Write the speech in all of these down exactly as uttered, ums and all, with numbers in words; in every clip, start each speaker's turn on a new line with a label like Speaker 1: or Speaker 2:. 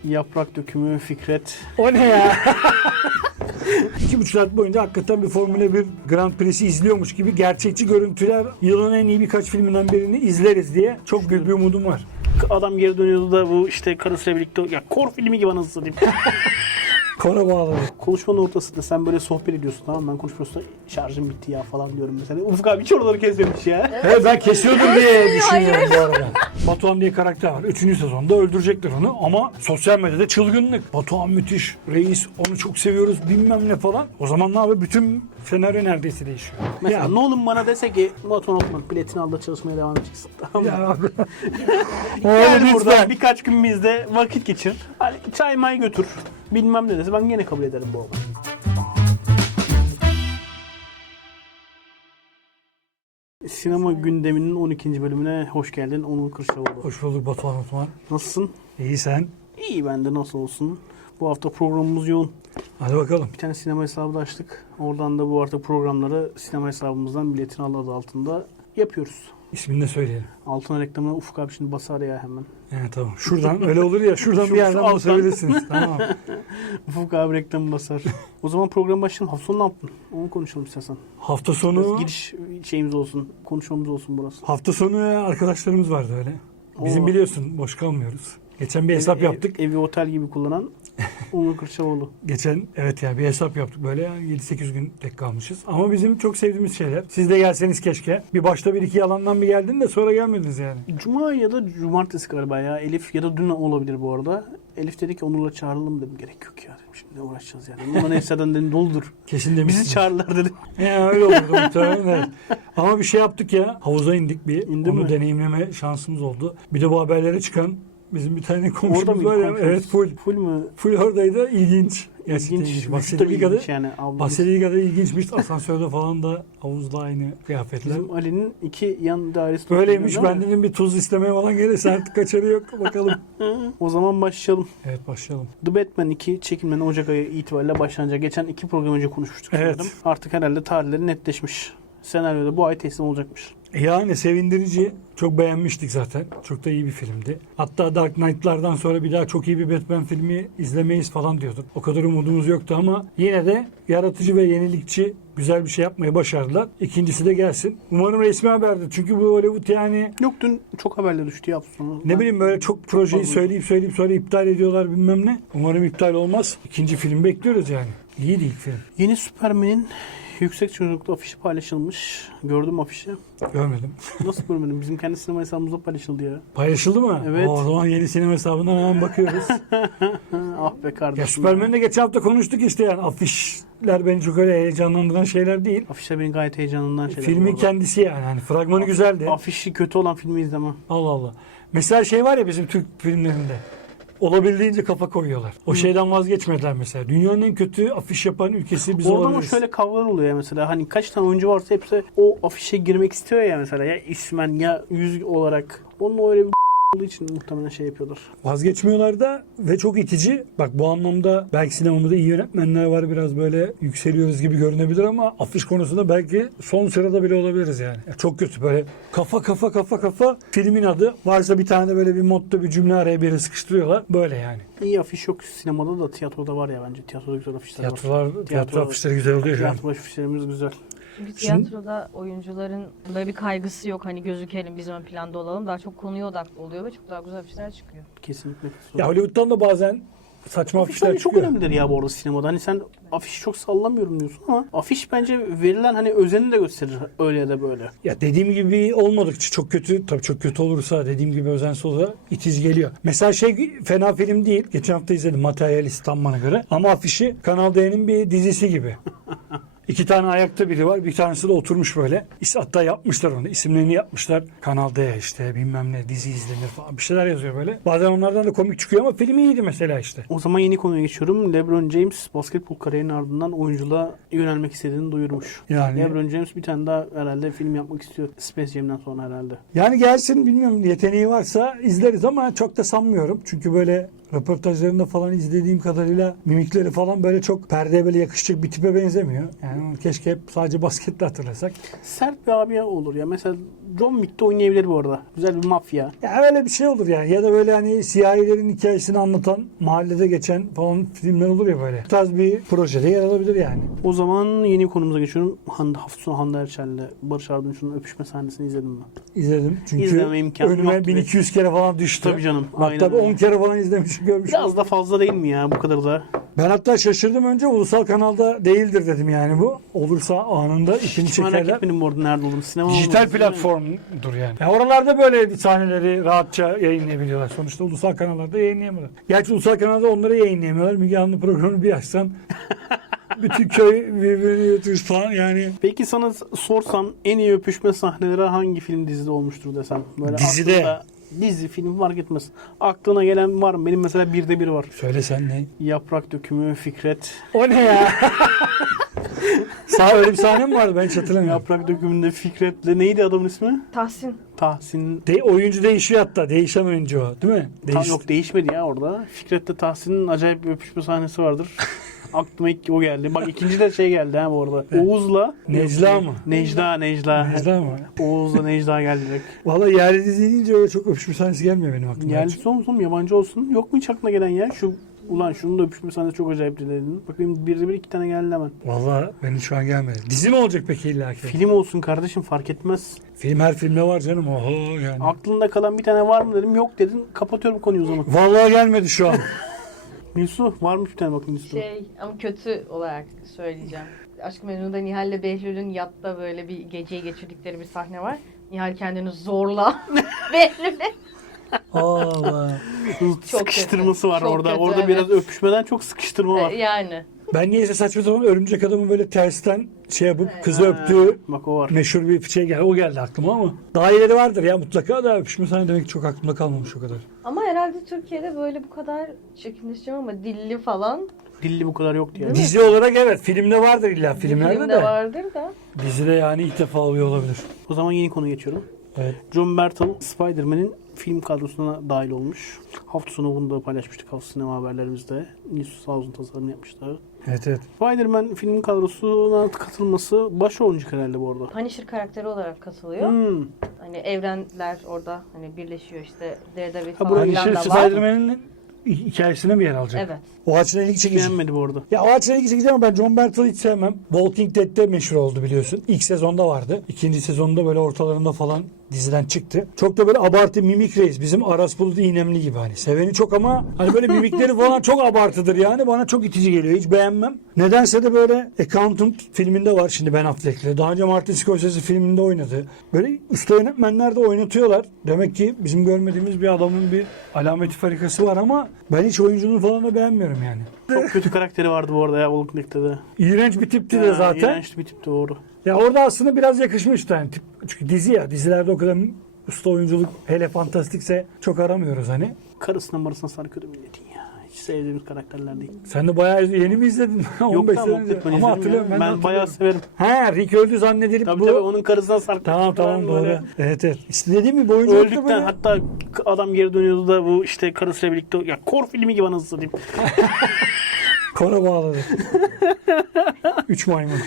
Speaker 1: Yaprak Dökümü, Fikret.
Speaker 2: O ne ya? İki buçuk saat boyunca hakikaten bir Formula bir Grand Prix'si izliyormuş gibi gerçekçi görüntüler, yılın en iyi birkaç filminden birini izleriz diye çok büyük bir umudum var.
Speaker 1: Adam geri dönüyordu da bu işte karısıyla birlikte, ya kor filmi gibi anasını satayım.
Speaker 2: Kora bağladı.
Speaker 1: Konuşmanın ortasında sen böyle sohbet ediyorsun, tamam mı? Ben konuşmuyorsun, şarjım bitti ya falan diyorum mesela. Ufuk abi hiç oraları kesmemiş ya.
Speaker 2: Evet, ben kesiyordum diye düşünüyorum bu arada. Batuhan diye karakter var. Üçüncü sezonda öldürecekler onu ama sosyal medyada çılgınlık. Batuhan müthiş, reis, onu çok seviyoruz bilmem ne falan. O zaman ne yapıyor? Bütün senaryo neredeyse değişiyor.
Speaker 1: Mesela
Speaker 2: Ya,
Speaker 1: Nolan bana dese ki Batuhan Okman biletini al da çalışmaya devam edeceksin. Tamam mı?
Speaker 2: ya abi.
Speaker 1: Gel
Speaker 2: Oğlum
Speaker 1: burada
Speaker 2: lütfen.
Speaker 1: birkaç gün bizde vakit geçir. Hani çay may götür. Bilmem ne dese ben gene kabul ederim bu olayı. Sinema gündeminin on ikinci bölümüne hoş geldin Onur Kırşavoğlu.
Speaker 2: Hoş bulduk Batuhan Osman.
Speaker 1: Nasılsın?
Speaker 2: İyi sen.
Speaker 1: İyi, ben de nasıl olsun. Bu hafta programımız yoğun.
Speaker 2: Hadi bakalım.
Speaker 1: Bir tane sinema hesabı da açtık. Oradan da bu artık programları sinema hesabımızdan biletini al adı altında yapıyoruz.
Speaker 2: İsmini de söyleyelim.
Speaker 1: Altına reklamına Ufuk abi şimdi basar ya hemen.
Speaker 2: Evet, tamam. Şuradan öyle olur ya. Şuradan
Speaker 1: Şu-
Speaker 2: bir yerden
Speaker 1: şu alttan.
Speaker 2: basabilirsiniz. Tamam.
Speaker 1: Ufuk abi reklamı basar. O zaman program başlayalım. Hafta sonu ne yaptın? Onu konuşalım istersen.
Speaker 2: Hafta
Speaker 1: Biraz
Speaker 2: sonu
Speaker 1: giriş şeyimiz olsun. Konuşmamız olsun burası.
Speaker 2: hafta sonu arkadaşlarımız vardı öyle. Bizim
Speaker 1: Oo.
Speaker 2: biliyorsun boş kalmıyoruz. Geçen bir hesap
Speaker 1: Ev-
Speaker 2: yaptık.
Speaker 1: Ev, evi otel gibi kullanan Onur Kırşavoğlu.
Speaker 2: Geçen evet ya bir hesap yaptık böyle yani yedi sekiz gün tek kalmışız. Ama bizim çok sevdiğimiz şeyler. Siz de gelseniz keşke. Bir başta bir iki yalandan bir geldin de sonra gelmediniz yani.
Speaker 1: Cuma ya da cumartesi galiba ya. Elif ya da dün olabilir bu arada. Elif dedi ki Onur'la çağıralım dedim. Gerek yok ya dedim. Şimdi ne uğraşacağız yani. Bundan Efsa'dan dedim doludur.
Speaker 2: Kesin demişsiniz.
Speaker 1: Bizi çağırırlar dedi.
Speaker 2: Ya öyle olurdu muhtemelen evet. Ama bir şey yaptık ya. Havuza indik bir.
Speaker 1: İndi
Speaker 2: Onu
Speaker 1: mi?
Speaker 2: deneyimleme şansımız oldu. Bir de bu haberlere çıkan bizim bir tane
Speaker 1: Orada
Speaker 2: komşumuz
Speaker 1: mı?
Speaker 2: var ya. Evet full.
Speaker 1: Full mü?
Speaker 2: Full oradaydı. İlginç. Gerçekten
Speaker 1: İlginç.
Speaker 2: ilginç.
Speaker 1: Vücut da
Speaker 2: Bahsettiği kadar,
Speaker 1: ilginç yani. Ablamız.
Speaker 2: bahsettiği kadar ilginçmiş. Asansörde falan da havuzda aynı kıyafetler.
Speaker 1: Bizim Ali'nin iki yan dairesi.
Speaker 2: Böyleymiş.
Speaker 1: tutuyor,
Speaker 2: Ben
Speaker 1: değil mi?
Speaker 2: dedim bir tuz istemeye falan gelirse artık kaçarı yok. Bakalım.
Speaker 1: O zaman başlayalım.
Speaker 2: Evet başlayalım.
Speaker 1: The Batman iki çekimlerine Ocak ayı itibariyle başlanacak. Geçen iki program önce konuşmuştuk.
Speaker 2: Evet.
Speaker 1: sanırım. Artık herhalde tarihleri netleşmiş. Senaryoda bu ay teslim olacakmış.
Speaker 2: Yani sevindirici. Çok beğenmiştik zaten. Çok da iyi bir filmdi. Hatta Dark Knight'lardan sonra bir daha çok iyi bir Batman filmi izlemeyiz falan diyorduk. O kadar umudumuz yoktu ama yine de yaratıcı ve yenilikçi güzel bir şey yapmayı başardılar. İkincisi de gelsin. Umarım resmi haberdir. Çünkü bu Hollywood yani
Speaker 1: Yok, dün çok haberler düştü ya sonra.
Speaker 2: ne bileyim böyle çok projeyi
Speaker 1: fazla-
Speaker 2: söyleyip söyleyip sonra iptal ediyorlar bilmem ne. Umarım iptal olmaz. İkinci film bekliyoruz yani. İyi değil film.
Speaker 1: Yeni Superman'in yüksek çocuklu afişi paylaşılmış. Gördüm afişi.
Speaker 2: Görmedim.
Speaker 1: Nasıl görmedim? Bizim kendi sinema hesabımızda paylaşıldı ya.
Speaker 2: Paylaşıldı mı?
Speaker 1: Evet.
Speaker 2: O zaman yeni sinema hesabından hemen bakıyoruz.
Speaker 1: Ah be kardeşim.
Speaker 2: Ya Superman'de de geçen hafta konuştuk işte yani afişler beni çok öyle heyecanlandıran şeyler değil.
Speaker 1: Afişler beni gayet heyecanından şeyler. bu
Speaker 2: Filmin
Speaker 1: arada.
Speaker 2: kendisi yani. Hani fragmanı güzeldi.
Speaker 1: Afişi kötü olan filmi izlemem.
Speaker 2: Allah Allah. Mesela şey var ya bizim Türk filmlerinde. Olabildiğince kafa koyuyorlar. O şeyden vazgeçmediler mesela. Dünyanın en kötü afiş yapan ülkesi biz
Speaker 1: Orada ama
Speaker 2: olabiliriz.
Speaker 1: şöyle kavgalar oluyor ya mesela. Hani kaç tane oyuncu varsa hepsi o afişe girmek istiyor ya mesela. Ya ismen ya yüz olarak. Onun öyle bir olduğu için muhtemelen şey yapıyorlar.
Speaker 2: Vazgeçmiyorlar da ve çok itici. Bak bu anlamda belki sinemamızda iyi yönetmenler var. Biraz böyle yükseliyoruz gibi görünebilir ama afiş konusunda belki son sırada bile olabiliriz yani. Ya çok kötü böyle kafa kafa kafa kafa filmin adı. Varsa bir tane de böyle bir modda bir cümle araya bir yere sıkıştırıyorlar. Böyle yani.
Speaker 1: İyi afiş yok sinemada da tiyatroda var ya bence. Tiyatroda güzel afişler var.
Speaker 2: Tiyatrolar, tiyatro,
Speaker 1: Tiyatro-
Speaker 2: afişleri güzel oluyor şu an.
Speaker 1: Tiyatro afişlerimiz güzel.
Speaker 3: Bir tiyatroda oyuncuların böyle bir kaygısı yok. Hani gözükelim, biz ön planda olalım. Daha çok konuya odaklı oluyor ve çok daha güzel afişler çıkıyor.
Speaker 1: Kesinlikle.
Speaker 2: Ya Hollywood'dan da bazen saçma
Speaker 1: Afiş
Speaker 2: afişler
Speaker 1: bence çok
Speaker 2: çıkıyor.
Speaker 1: önemlidir ya bu arada sinemada. Hani sen afişi çok sallamıyorum diyorsun ama afiş bence verilen hani özeni de gösterir öyle ya da böyle.
Speaker 2: Ya dediğim gibi olmadıkça çok kötü, tabii çok kötü olursa dediğim gibi özensiz olursa itici geliyor. Mesela şey fena film değil. Geçen hafta izledim Materyalist tam bana göre. Ama afişi Kanal D'nin bir dizisi gibi. İki tane ayakta biri var. Bir tanesi de oturmuş böyle. İs- Hatta yapmışlar onu. İsimlerini yapmışlar. Kanal D işte bilmem ne dizi izlenir falan. Bir şeyler yazıyor böyle. Bazen onlardan da komik çıkıyor ama film iyiydi mesela işte.
Speaker 1: O zaman yeni konuya geçiyorum. LeBron James basketbol kariyerinin ardından oyunculuğa yönelmek istediğini duyurmuş.
Speaker 2: Yani-
Speaker 1: LeBron James bir tane daha herhalde film yapmak istiyor. Space Jam'den sonra herhalde.
Speaker 2: Yani gelsin bilmiyorum yeteneği varsa izleriz ama çok da sanmıyorum. Çünkü böyle röportajlarında falan izlediğim kadarıyla mimikleri falan böyle çok perdeye böyle yakışacak bir tipe benzemiyor. Yani onu keşke hep sadece basketle hatırlasak.
Speaker 1: Sert bir abi olur ya. Mesela John Wick'te oynayabilir bu arada. Güzel bir mafya.
Speaker 2: Ya öyle bir şey olur yani. Ya da böyle hani siyahilerin hikayesini anlatan, mahallede geçen falan filmler olur ya böyle. Bu tarz bir projede yer alabilir yani.
Speaker 1: O zaman yeni konumuza geçiyorum. Hande, hafta sonu Hande Erçel'le Barış Arduç'un öpüşme sahnesini izledin mi?
Speaker 2: İzledim. Çünkü
Speaker 1: İzleme imkanım
Speaker 2: önüme
Speaker 1: yoktu
Speaker 2: bin iki yüz kere falan düştü.
Speaker 1: Tabii canım,
Speaker 2: Hatta
Speaker 1: aynen
Speaker 2: on
Speaker 1: öyle.
Speaker 2: kere falan izlemişim, görmüşüm.
Speaker 1: Biraz da fazla değil mi ya bu kadar da?
Speaker 2: Ben hatta şaşırdım, önce ulusal kanalda değildir dedim yani bu. Olursa anında ipini
Speaker 1: Hiç merak
Speaker 2: çekerler.
Speaker 1: etmedim bu arada nerede olduğunu. Sinema
Speaker 2: Dijital
Speaker 1: olması, değil mi?
Speaker 2: platformdur yani. Ya oralarda böyle sahneleri rahatça yayınlayabiliyorlar. Sonuçta ulusal kanallarda yayınlayamıyorlar. Gerçi ulusal kanalda onları yayınlayamıyorlar. Müge Anlı programını bir açsan bütün köy birbirini yutuyor falan yani.
Speaker 1: Peki sana sorsam en iyi öpüşme sahneleri hangi film dizide olmuştur desem? Böyle
Speaker 2: Dizide.
Speaker 1: aklında- dizi, film fark etmez. Aklına gelen var mı? Benim mesela birde bir var.
Speaker 2: Söylesen ne?
Speaker 1: Yaprak Dökümü, Fikret.
Speaker 2: O ne ya? Sağ öyle bir sahne mi vardı? Ben hiç hatırlamıyorum.
Speaker 1: Yaprak Dökümü'nde Fikret'le neydi adamın ismi?
Speaker 3: Tahsin.
Speaker 1: Tahsin.
Speaker 2: De, oyuncu değişiyor hatta. Değişen oyuncu o. Değil mi?
Speaker 1: Ta,
Speaker 2: Değiş...
Speaker 1: yok değişmedi ya orada. Fikret'le Tahsin'in acayip bir öpüşme sahnesi vardır. Aklıma ilk o geldi. Bak ikinci de şey geldi ha bu arada. Oğuz'la
Speaker 2: Necla mı?
Speaker 1: Necla, Necla.
Speaker 2: Necla mı?
Speaker 1: Oğuz'la Necla geldi direkt.
Speaker 2: Valla yerli dizi deyince öyle çok öpüşme sahnesi gelmiyor benim aklıma.
Speaker 1: Yerlisi olsun, yabancı olsun. Yok mu hiç aklına gelen ya? Şu ulan şunun da öpüşme sahnesi çok acayip dedin. Bakayım bir bir iki tane geldi hemen.
Speaker 2: Valla benim şu an gelmedi. Dizi mi olacak peki illa ki?
Speaker 1: Film olsun kardeşim fark etmez.
Speaker 2: Film her filmde var canım. Oho yani.
Speaker 1: Aklında kalan bir tane var mı dedim. Yok dedin. Kapatıyorum konuyu o zaman.
Speaker 2: Vallahi gelmedi şu an.
Speaker 1: Nilsu var mı bir tane bak Nilsu?
Speaker 3: Şey ama kötü olarak söyleyeceğim. Aşk-ı Memnu'da Nihal'le Behlül'ün yatta böyle bir geceyi geçirdikleri bir sahne var. Nihal kendini zorla Behlül'e.
Speaker 2: Allah.
Speaker 3: Çok
Speaker 1: Sıkıştırması
Speaker 3: kötü.
Speaker 1: var
Speaker 3: Çok
Speaker 1: orada.
Speaker 3: kötü,
Speaker 1: orada
Speaker 3: evet.
Speaker 1: biraz öpüşmeden çok sıkıştırma var.
Speaker 3: E, Yani.
Speaker 2: Ben niyeyse saçma sapan Örümcek Adam'ın böyle tersten şey yapıp kızı
Speaker 1: Ha,
Speaker 2: öptüğü
Speaker 1: Bak o var.
Speaker 2: meşhur bir şey geldi. O geldi aklıma ama. Daha ileri vardır ya mutlaka da öpüşme sahne demek ki çok aklımda kalmamış o kadar.
Speaker 3: Ama herhalde Türkiye'de böyle bu kadar çirkinleşeceğim ama dilli falan
Speaker 1: Dilli bu kadar yoktu yani.
Speaker 3: Değil mi?
Speaker 2: Dizi olarak evet. Filmde vardır illa filmlerde
Speaker 3: filmde
Speaker 2: de.
Speaker 3: vardır da.
Speaker 2: Dizide yani ilk defa oluyor olabilir.
Speaker 1: O zaman yeni konu geçiyorum.
Speaker 2: Evet.
Speaker 1: John Bertal Spider-Man'in film kadrosuna dahil olmuş. Hafta sonu bunu da paylaşmıştık hafta sinema haberlerimizde. Nilsu sağ olsun tasarım yapmıştı.
Speaker 2: Evet evet.
Speaker 1: Spider-Man film kadrosuna katılması baş oyuncu herhalde bu arada.
Speaker 3: Punisher karakteri olarak katılıyor.
Speaker 1: Hmm.
Speaker 3: Hani evrenler orada hani birleşiyor işte Daredevil
Speaker 1: Ha,
Speaker 3: falan
Speaker 1: burayı
Speaker 3: filan
Speaker 2: Punisher
Speaker 3: da var.
Speaker 2: Spider-Man'in hikayesine mi yer alacak?
Speaker 3: Evet.
Speaker 2: O açıdan ilgi çekici.
Speaker 1: Beğenmedi bu arada.
Speaker 2: Ya o açıdan ilgi çekici ama ben John Bertal'ı hiç sevmem. Walking Dead'de meşhur oldu biliyorsun. İlk sezonda vardı. İkinci sezonda böyle ortalarında falan diziden çıktı. Çok da böyle abartı mimik reis. Bizim Aras Bulut İynemli gibi hani. Seveni çok ama hani böyle mimikleri falan çok abartıdır yani. Bana çok itici geliyor. Hiç beğenmem. Nedense de böyle Accountant filminde var şimdi Ben Affleck'le. Daha önce Martin Scorsese filminde oynadı. Böyle usta yönetmenler de oynatıyorlar. Demek ki bizim görmediğimiz bir adamın bir alameti farikası var ama ben hiç oyunculuğunu falan da beğenmiyorum yani.
Speaker 1: Çok kötü karakteri vardı bu arada ya Walking Dead'te de.
Speaker 2: İğrenç bir tipti de
Speaker 1: Ya,
Speaker 2: zaten.
Speaker 1: İğrençti bir tipti doğru.
Speaker 2: Ya orada aslında biraz yakışmıştı yani. Tip, çünkü dizi ya. Dizilerde o kadar usta oyunculuk hele fantastikse çok aramıyoruz hani.
Speaker 1: Karısına marısına sarkıyordu milletin ya. Hiç sevdiğimiz karakterler değil.
Speaker 2: Sen de bayağı yeni mi izledin?
Speaker 1: Yok
Speaker 2: on beş
Speaker 1: da
Speaker 2: sene
Speaker 1: Walking
Speaker 2: önce.
Speaker 1: Dead ben
Speaker 2: Ama
Speaker 1: izledim
Speaker 2: hatırlıyorum.
Speaker 1: ya.
Speaker 2: Ben,
Speaker 1: Ben,
Speaker 2: de
Speaker 1: bayağı
Speaker 2: hatırlıyorum.
Speaker 1: severim.
Speaker 2: Ha, Rick öldü zannedilip
Speaker 1: Tabii
Speaker 2: bu.
Speaker 1: tabii onun karısına sarkıyor.
Speaker 2: Tamam tamam
Speaker 1: falan
Speaker 2: doğru.
Speaker 1: böyle.
Speaker 2: Evet evet. İşte dediğim gibi oyunculuk da
Speaker 1: Öldükten
Speaker 2: böyle.
Speaker 1: hatta adam geri dönüyordu da bu işte karısıyla birlikte ya kor filmi gibi anasını satayım.
Speaker 2: Kora bağladı. Üç maymun.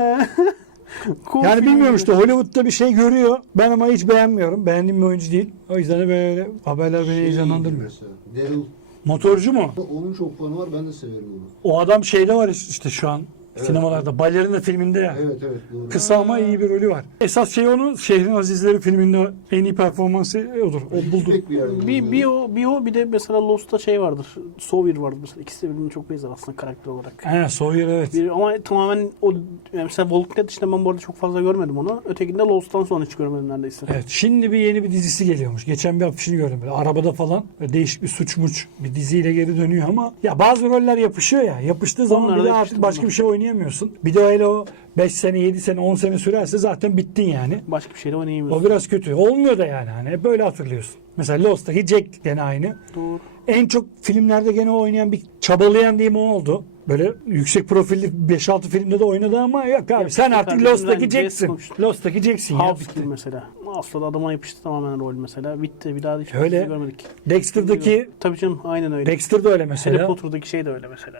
Speaker 1: Kor
Speaker 2: Yani
Speaker 1: filmi
Speaker 2: bilmiyorum
Speaker 1: gibi.
Speaker 2: işte Hollywood'da bir şey görüyor. Ben ama hiç beğenmiyorum. Beğendiğim bir oyuncu değil. O yüzden de böyle haberler beni
Speaker 4: Şey
Speaker 2: heyecanlandırmıyor.
Speaker 4: mesela, Daryl.
Speaker 2: Motorcu mu?
Speaker 4: Onun çok fanı var, ben de severim onu.
Speaker 2: O adam şeyde var işte şu an
Speaker 4: Evet.
Speaker 2: sinemalarda. Ballerina filminde ya.
Speaker 4: Evet evet doğru.
Speaker 2: Kısa ama iyi bir rolü var. Esas şey onun Şehrin Azizleri filminde en iyi performansı odur. O buldu.
Speaker 4: Pek bir yerde
Speaker 1: Bir, bir
Speaker 4: bulunuyor.
Speaker 1: o, bir o bir de mesela Lost'ta şey vardır. Sawyer vardır mesela. İkisi de birbirine çok benzer aslında karakter olarak.
Speaker 2: He Sawyer evet.
Speaker 1: Bir, ama tamamen o yani mesela Walking Dead dışında ben bu arada çok fazla görmedim onu. Ötekinde Lost'tan sonra hiç görmedim neredeyse.
Speaker 2: Evet. Şimdi bir yeni bir dizisi geliyormuş. Geçen bir afişini gördüm böyle. Arabada falan. Böyle değişik bir suç muç bir diziyle geri dönüyor ama ya bazı roller yapışıyor ya. Yapıştığı zaman
Speaker 1: Onlar
Speaker 2: bir
Speaker 1: da
Speaker 2: de artık
Speaker 1: yapıştı
Speaker 2: başka
Speaker 1: bunlar.
Speaker 2: bir şey oynayamıyorsun. Bir de öyle o beş sene, yedi sene, on sene sürerse zaten bittin yani.
Speaker 1: Başka bir şeyle
Speaker 2: O
Speaker 1: oynayamıyorsun.
Speaker 2: biraz kötü. Olmuyor da yani. Hani hep böyle hatırlıyorsun. Mesela Lost'taki Jack gene aynı.
Speaker 1: Doğru.
Speaker 2: en çok filmlerde gene oynayan bir çabalayan diyeyim o oldu. Böyle yüksek profilli beş altı filmde de oynadı ama yok abi
Speaker 1: Yapıştı
Speaker 2: sen artık
Speaker 1: kardeşim,
Speaker 2: Lost'taki
Speaker 1: yani
Speaker 2: Jackson.
Speaker 1: Jackson.
Speaker 2: Lost'taki Jackson ya.
Speaker 1: House
Speaker 2: bitti.
Speaker 1: gibi mesela. Aslında adama yapıştı tamamen rol mesela. Bitti. Bir daha da hiç
Speaker 2: Öyle.
Speaker 1: dizi görmedik.
Speaker 2: Dexter'daki
Speaker 1: Tabii canım aynen öyle.
Speaker 2: Dexter de öyle
Speaker 1: Harry
Speaker 2: mesela.
Speaker 1: Potter'daki şey de öyle mesela.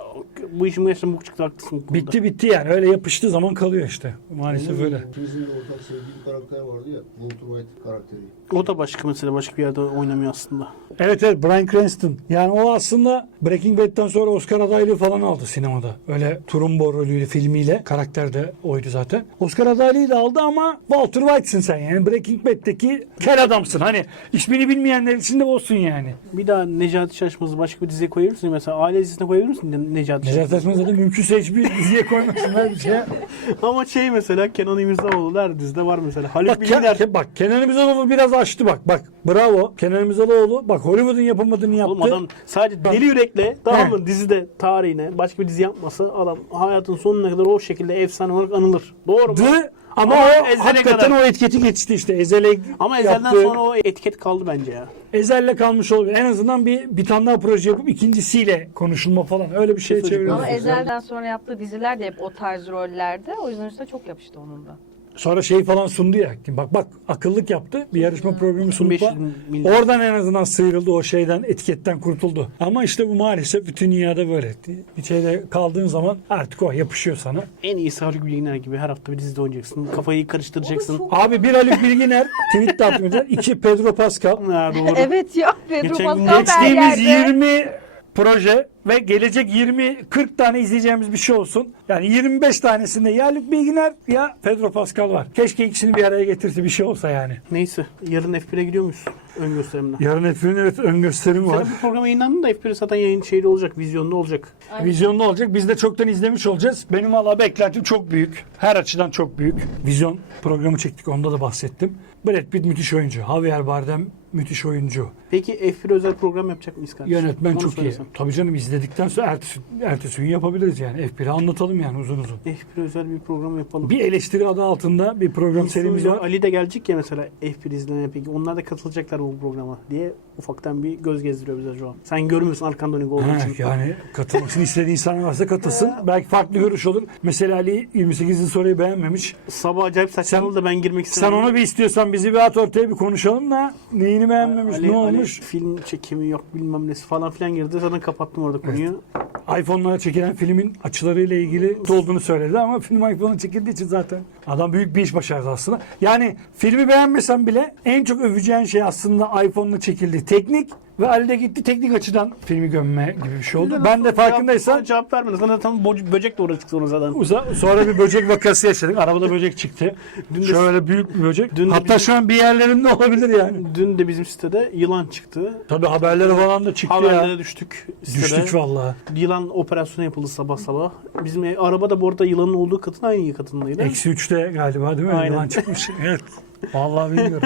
Speaker 1: Bu işin gerçekten bu çıktı haklısın. bu konuda.
Speaker 2: Bitti bitti yani öyle yapıştığı zaman kalıyor işte. Maalesef
Speaker 4: Onun
Speaker 2: öyle.
Speaker 4: İkimizin de ortak sevdiği bir karakter vardı ya. Walter White karakteri.
Speaker 1: O da başka mesela başka bir yerde oynamıyor aslında.
Speaker 2: Evet evet Bryan Cranston. Yani o aslında Breaking Bad'den sonra Oscar adaylığı falan aldı sinemada. Öyle Trumbo rolüyle filmiyle karakter de oydu zaten. Oscar adaylığı da aldı ama Walter White'sin sen yani. Breaking Bad'deki kel adamsın. Hani ismini bilmeyenler için de olsun yani.
Speaker 1: Bir daha Necati Şaşmaz'ı başka bir diziye koyabilir misin? Mesela aile dizisine koyabilir misin Necati
Speaker 2: Necati Şaşmaz zaten mümkünse hiçbir diziye koymasınlar bir şey.
Speaker 1: Ama şey mesela Kenan İmirzalıoğlu her dizide var mesela. Haluk
Speaker 2: Bak,
Speaker 1: Bilginer.
Speaker 2: Ke- bak Kenan İmirzalıoğlu biraz açtı bak. Bak bravo. Kenan İmirzalıoğlu bak Hollywood'un yapamadığını yaptı.
Speaker 1: Oğlum adam sadece deli yürekle tamam mı dizide tarihine başka bir dizi yapmasa adam hayatın sonuna kadar o şekilde efsane olarak anılır. Doğru mu?
Speaker 2: Dı- ama,
Speaker 1: Ama
Speaker 2: o
Speaker 1: Ezel'e
Speaker 2: hakikaten
Speaker 1: kadar.
Speaker 2: o etiketi geçti işte. Ezel'e
Speaker 1: Ama Ezel'den
Speaker 2: yaptığı-
Speaker 1: sonra o etiket kaldı bence ya.
Speaker 2: Ezel'le kalmış olabilir. En azından bir bir tane daha proje yapıp ikincisiyle konuşulma falan. Öyle bir şeye
Speaker 1: Kesinlikle.
Speaker 2: çeviriyor.
Speaker 3: Ama
Speaker 1: Evet.
Speaker 3: Ezel'den sonra yaptığı diziler de hep o tarz rollerde. O yüzden üstüne çok yapıştı onun da.
Speaker 2: Sonra şey falan sundu ya. Bak bak akıllık yaptı. Bir yarışma programı sundu.
Speaker 1: beş yüz
Speaker 2: falan.
Speaker 1: milyon.
Speaker 2: Oradan en azından sıyrıldı. O şeyden etiketten kurtuldu. Ama işte bu maalesef bütün dünyada böyle. Bir şeyde kaldığın zaman artık o yapışıyor sana.
Speaker 1: En iyisi Haluk Bilginer gibi her hafta bir dizide oynayacaksın. Kafayı karıştıracaksın.
Speaker 2: Abi bir Haluk Bilginer tweet de atmıyor. İki Pedro Pascal.
Speaker 1: Ha, doğru.
Speaker 3: Evet ya Pedro
Speaker 1: Geçen gün
Speaker 3: Pascal da her
Speaker 2: Geçtiğimiz
Speaker 3: yerde.
Speaker 2: yirmi proje ve gelecek yirmi kırk tane izleyeceğimiz bir şey olsun. Yani yirmi beş tanesinde ya Haluk Bilginer ya Pedro Pascal var. Keşke ikisini bir araya getirse bir şey olsa yani.
Speaker 1: Neyse yarın F bir'e gidiyor muyuz? Ön gösterimle.
Speaker 2: Yarın F bir'in evet ön gösterim var.
Speaker 1: Senin bu program yayınlandı da F bir zaten yayın şeyde olacak, vizyonda olacak.
Speaker 2: Vizyonda olacak. Biz de çoktan izlemiş olacağız. Benim valla beklentim çok büyük. Her açıdan çok büyük. Vizyon programı çektik. Onda da bahsettim. Brad Pitt müthiş oyuncu. Javier Bardem müthiş oyuncu.
Speaker 1: Peki F bir özel program yapacak mıyız kardeşim?
Speaker 2: Yönetmen
Speaker 1: Onu
Speaker 2: çok iyi.
Speaker 1: söylesem.
Speaker 2: Tabii canım izledikten sonra ertesi, ertesi gün yapabiliriz yani. F bir'i anlatalım yani uzun uzun.
Speaker 1: F bir özel bir program yapalım.
Speaker 2: Bir eleştiri adı altında bir program serimiz var.
Speaker 1: Ali de gelecek ya mesela F bir izlemeye peki. Onlar da katılacaklar bu programa diye ufaktan bir göz gezdiriyor bize şu an. Sen görmüyorsun arkan dönük olduğu
Speaker 2: Ha,
Speaker 1: için.
Speaker 2: yani katılmasını istediği insan varsa katılsın. Belki farklı görüş olur. Mesela Ali yirmi sekizin soruyu beğenmemiş.
Speaker 1: Sabah acayip saçmaladı da ben girmek
Speaker 2: Sen
Speaker 1: istemedim.
Speaker 2: onu bir istiyorsan bizi bir at ortaya bir konuşalım da neyini beğenmemiş,
Speaker 1: Ali-
Speaker 2: ne
Speaker 1: Ali
Speaker 2: olmuş?
Speaker 1: film çekimi yok bilmem nesi falan filan girdi. Zaten kapattım orada konuyu.
Speaker 2: iPhone'lara çekilen filmin açılarıyla ilgili olduğunu söyledi ama film iPhone'a çekildiği için zaten adam büyük bir iş başardı aslında. Yani filmi beğenmesen bile en çok öveceğin şey aslında iPhone'la çekildi. Teknik ve Ali de gitti teknik açıdan filmi gömme gibi bir şey oldu. Ben de farkındaysan
Speaker 1: Cevap, cevap vermedi. Sana tam bo- böcekle uğraştık sonra zaten.
Speaker 2: uza, sonra bir böcek vakası yaşadık. Arabada böcek çıktı.
Speaker 1: Dün de-
Speaker 2: Şöyle büyük bir böcek.
Speaker 1: Dün de
Speaker 2: Hatta
Speaker 1: bizim-
Speaker 2: şu an bir yerlerinde olabilir yani.
Speaker 1: Dün de bizim sitede yılan çıktı.
Speaker 2: Tabii haberleri falan da çıktı
Speaker 1: Haberlere
Speaker 2: ya.
Speaker 1: düştük. Sitede.
Speaker 2: Düştük vallahi.
Speaker 1: Yılan operasyonu yapıldı sabah sabah. Bizim e- araba da bu arada yılanın olduğu katın aynı katındaydı.
Speaker 2: Eksi üçte galiba değil mi?
Speaker 1: Aynen.
Speaker 2: Yılan çıkmış. Evet. Vallahi bilmiyorum.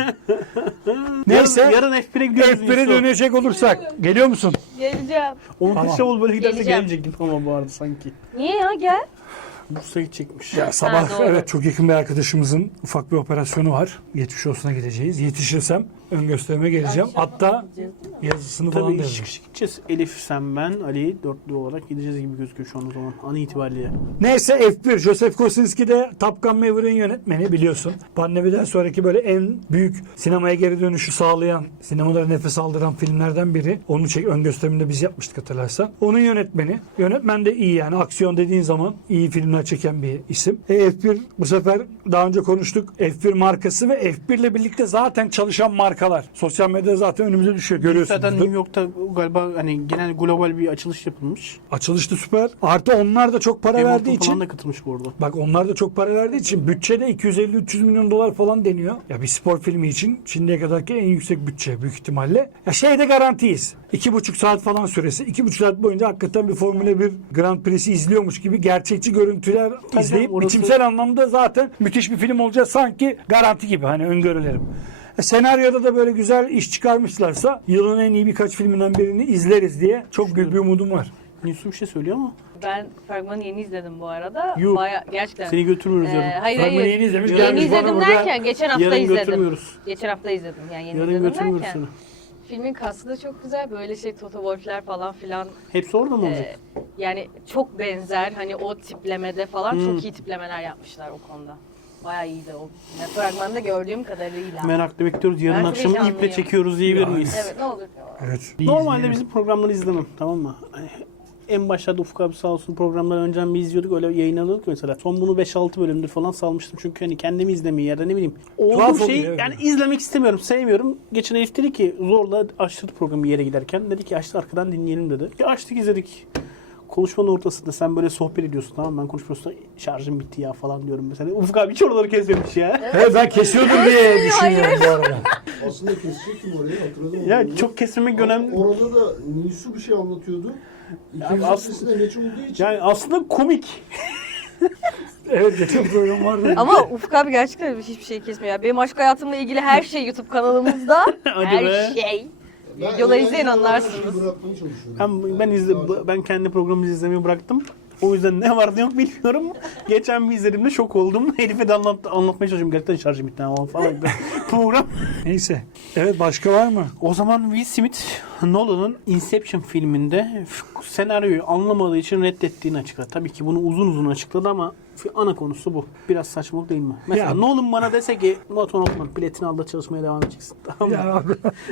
Speaker 1: Neyse.
Speaker 2: Neyse.
Speaker 1: Yarın F bir'e gidiyoruz.
Speaker 2: F bir'e dönecek olursak. Geliyor musun?
Speaker 3: Geleceğim.
Speaker 1: Onun
Speaker 2: Tamam.
Speaker 1: tamam. böyle giderse
Speaker 3: Geleceğim.
Speaker 1: gelmeyecek gibi ama bu arada sanki.
Speaker 3: Niye ya gel.
Speaker 1: Bursa'ya gidecekmiş.
Speaker 2: Ya sabah
Speaker 3: doğru.
Speaker 2: evet çok yakın bir arkadaşımızın ufak bir operasyonu var. Geçmiş olsuna gideceğiz. Yetişirsem ön gösterime geleceğim. Hatta yazısını falan
Speaker 1: Tabii
Speaker 2: da
Speaker 1: iş
Speaker 2: yazarım.
Speaker 1: çıkış gideceğiz. Elif, sen, ben, Ali dörtlü olarak gideceğiz gibi gözüküyor şu an o zaman. An itibariyle.
Speaker 2: Neyse F bir. Joseph Kosinski de Top Gun Maverick'in yönetmeni biliyorsun. Pandemiden sonraki böyle en büyük sinemaya geri dönüşü sağlayan, sinemalara nefes aldıran filmlerden biri. Onu çek ön gösteriminde biz yapmıştık hatırlarsan. Onun yönetmeni. Yönetmen de iyi yani. Aksiyon dediğin zaman iyi filmler çeken bir isim. E, F bir bu sefer daha önce konuştuk. F bir markası ve F bir ile birlikte zaten çalışan markalar. Sosyal medyada zaten önümüze düşüyor. Görüyorsunuz.
Speaker 1: Zaten New York'ta galiba hani genel global bir açılış yapılmış.
Speaker 2: Açılışta süper. Artı onlar da çok para
Speaker 1: Hamilton
Speaker 2: verdiği
Speaker 1: falan
Speaker 2: için
Speaker 1: da katılmış bu arada.
Speaker 2: bak onlar da çok para verdiği için bütçede iki yüz elli üç yüz milyon dolar falan deniyor. Ya bir spor filmi için şimdiye kadarki en yüksek bütçe büyük ihtimalle. Ya şeyde garantiyiz. iki buçuk saat falan süresi. iki buçuk saat boyunca hakikaten bir Formula bir Grand Prix'si izliyormuş gibi gerçekçi görüntüler izleyip
Speaker 1: orası-
Speaker 2: biçimsel anlamda zaten müthiş bir film olacak sanki garanti gibi hani öngörülerim. E, senaryoda da böyle güzel iş çıkarmışlarsa yılın en iyi birkaç filminden birini izleriz diye çok büyük bir umudum var.
Speaker 1: Nisu bir şey söylüyor ama
Speaker 3: Ben fragmanı yeni izledim bu arada.
Speaker 1: Yuh.
Speaker 3: Baya, gerçekten.
Speaker 1: seni götürmüyoruz
Speaker 3: Ee,
Speaker 1: yarın.
Speaker 3: hayır
Speaker 2: Fragmanı
Speaker 3: hayır.
Speaker 2: yeni izlemiş,
Speaker 3: Yeni
Speaker 2: gelmiş bana
Speaker 3: izledim
Speaker 2: burada-
Speaker 3: derken geçen hafta
Speaker 1: Yarın
Speaker 3: izledim.
Speaker 1: götürmüyoruz.
Speaker 3: Geçen hafta izledim. Yani yeni
Speaker 1: Yarın
Speaker 3: izledim
Speaker 1: götürmüyoruz
Speaker 3: derken.
Speaker 1: seni.
Speaker 3: Filmin kastı da çok güzel. Böyle şey Toto Wolff'ler falan filan.
Speaker 1: Hepsi orada mı olacak?
Speaker 3: e, yani çok benzer. Hani o tiplemede falan
Speaker 1: Hmm.
Speaker 3: çok iyi tiplemeler yapmışlar o konuda. Bayağı iyiydi o. Yani fragmanda gördüğüm kadarıyla.
Speaker 1: Merakla bekliyoruz. Yarın
Speaker 3: Ben çok
Speaker 1: akşam iple
Speaker 3: heyecanlıyım.
Speaker 1: çekiyoruz diyebilir
Speaker 2: Yani.
Speaker 1: miyiz?
Speaker 3: Evet ne olur.
Speaker 2: Evet.
Speaker 1: Normalde bizim programları izlemem, tamam mı? En başlarda Ufuk abi sağ olsun programları önceden bir izliyorduk, öyle yayınladık mesela. Son bunu beş altı bölümdür falan salmıştım çünkü hani kendimi izlemeyi ya da ne bileyim.
Speaker 2: Tuhaf
Speaker 1: Olduğum şeyi
Speaker 2: oluyor, evet.
Speaker 1: yani izlemek istemiyorum, sevmiyorum. Geçen Elif dedi ki zorla açtırdı programı bir yere giderken. Dedi ki açtı arkadan dinleyelim dedi. Ya açtık izledik. Konuşmanın ortasında sen böyle sohbet ediyorsun, tamam mı? Ben konuşmuyorsun, şarjım bitti ya falan diyorum mesela. Ufuk abi hiç oraları kesmemiş ya.
Speaker 2: Evet ben kesiyordum diye düşünüyorum bu arada.
Speaker 4: Aslında kesecektim orayı, hatırladım.
Speaker 1: Ya
Speaker 4: Orada-
Speaker 1: çok kesmemek
Speaker 4: Ama
Speaker 1: önemli.
Speaker 4: Orada da Nisu bir şey anlatıyordu. İkinci
Speaker 1: aslında-
Speaker 4: sesinde geç olduğu için.
Speaker 1: Yani aslında komik.
Speaker 2: Evet geçen program vardı.
Speaker 3: Ama Ufuk abi gerçekten hiçbir şey kesmiyor. Ya. Benim aşk hayatımla ilgili her şey YouTube kanalımızda.
Speaker 1: Hadi
Speaker 3: her
Speaker 1: be.
Speaker 3: şey.
Speaker 4: Ben
Speaker 3: Videoları
Speaker 4: eğlenceli
Speaker 3: izleyin
Speaker 4: olan her
Speaker 3: anlarsınız.
Speaker 4: şeyi bırakmaya çalışıyorum.
Speaker 1: Ben ben
Speaker 4: Yani
Speaker 1: izle
Speaker 4: daha çok-
Speaker 1: ben kendi programımı izlemeyi bıraktım. O yüzden ne var ne yok bilmiyorum. Geçen bir izlediğimde şok oldum. Elif'e de anlat, anlatmaya çalışıyorum. Gerçekten şarjım bitti ama falan. Program.
Speaker 2: Neyse. Evet başka var mı?
Speaker 1: O zaman Will Smith, Nolan'ın Inception filminde f- senaryoyu anlamadığı için reddettiğini açıkladı. Tabii ki bunu uzun uzun açıkladı ama f- ana konusu bu. Biraz saçmalık değil mi? Mesela
Speaker 2: Ya-
Speaker 1: Nolan bana dese ki Moton Ockman biletini al da çalışmaya devam edeceksin. Tamam mı?
Speaker 2: Ya abi.